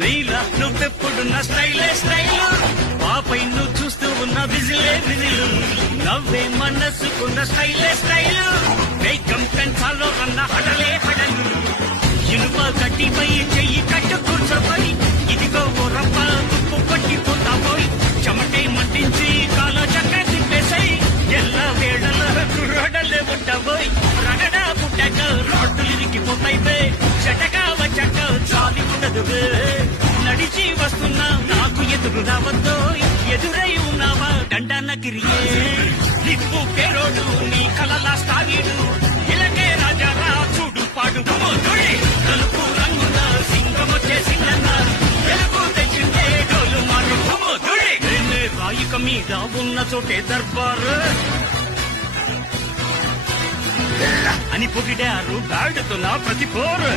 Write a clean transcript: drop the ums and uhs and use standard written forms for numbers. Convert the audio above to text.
నీలా నువ్వెప్పుడు నా స్టైలే స్టైల్, పాపై నువ్వు చూస్తూ ఉన్న విజిలే విజిలు, నవ్వే మనసుకున్న స్టైలే స్టైల్, వేగం పెంచాలో అన్న హడలే హడలు, ఇనుప గట్టిపై చెయ్యి కట్టు కూర్చోపోయి, ఇదిగో ఓ రప్ప తుప్పు పట్టిపోతాపోయి, చెమటే మంటించి కాలో చక్క తిప్పేసాయి, ఎల్ల వేళల కుర్రాడలే ఉంటాబోయ్, రగడా పుట్టాక రాడ్డులు ఇరిగిపోతాయి బే, చెటగా వచ్చాక చాలి ఉండదు బే, నడిచి వస్తున్నా నాకు ఎదురు రావద్దో, ఎదురై ఉన్నావా దండాన గిరియే, నిప్పు పేరోడు నీ కలలా స్టాగిడు, ఇలకే రాజారా చూడు పాడు నలుపు రంగుల సింగమొచ్చే సింగన్న, వెలుగు తెచ్చిందే డోలు మారు రాయిక మీద ఉన్న చోటే దర్బారు అని పొగిడారు గాడుతున్న ప్రతి పోరు.